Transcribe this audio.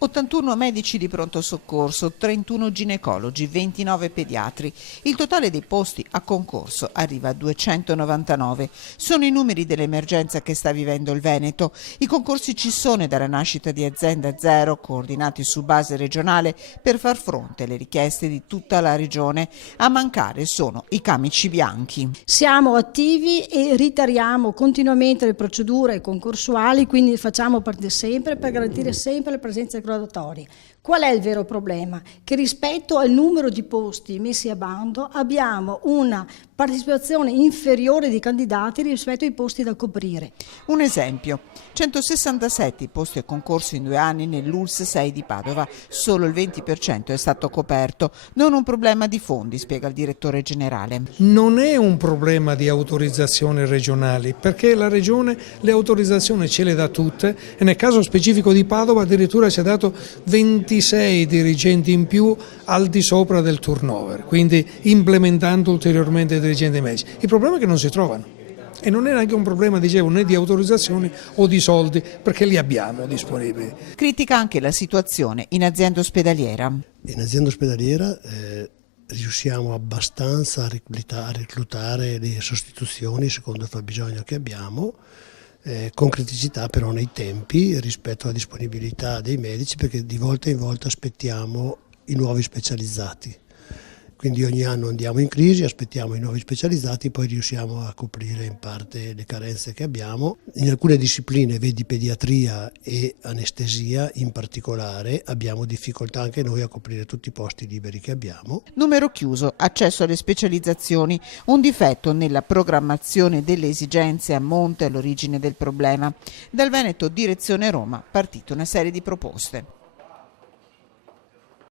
81 medici di pronto soccorso, 31 ginecologi, 29 pediatri. Il totale dei posti a concorso arriva a 299. Sono i numeri dell'emergenza che sta vivendo il Veneto. I concorsi ci sono dalla nascita di Azienda Zero, coordinati su base regionale per far fronte alle richieste di tutta la regione. A mancare sono i camici bianchi. Siamo attivi e ritariamo continuamente le procedure concorsuali, quindi facciamo parte sempre per garantire sempre la presenza dei graduatori. Qual è il vero problema? Che rispetto al numero di posti messi a bando abbiamo una partecipazione inferiore di candidati rispetto ai posti da coprire. Un esempio, 167 i posti a concorso in 2 anni nell'ULSS 6 di Padova, solo il 20% è stato coperto. Non un problema di fondi, spiega il direttore generale. Non è un problema di autorizzazioni regionali, perché la regione le autorizzazioni ce le dà tutte e nel caso specifico di Padova addirittura ci ha dato 26 dirigenti in più al di sopra del turnover, quindi implementando ulteriormente i dirigenti medici. Il problema è che non si trovano. E non è neanche un problema, dicevo, né di autorizzazioni o di soldi, perché li abbiamo disponibili. Critica anche la situazione in azienda ospedaliera. In azienda ospedaliera riusciamo abbastanza a reclutare le sostituzioni secondo il fabbisogno che abbiamo, con criticità però nei tempi rispetto alla disponibilità dei medici, perché di volta in volta aspettiamo i nuovi specializzati. Quindi ogni anno andiamo in crisi, aspettiamo i nuovi specializzati, poi riusciamo a coprire in parte le carenze che abbiamo. In alcune discipline, vedi pediatria e anestesia in particolare, abbiamo difficoltà anche noi a coprire tutti i posti liberi che abbiamo. Numero chiuso, accesso alle specializzazioni, un difetto nella programmazione delle esigenze a monte all'origine del problema. Dal Veneto, direzione Roma, partita una serie di proposte.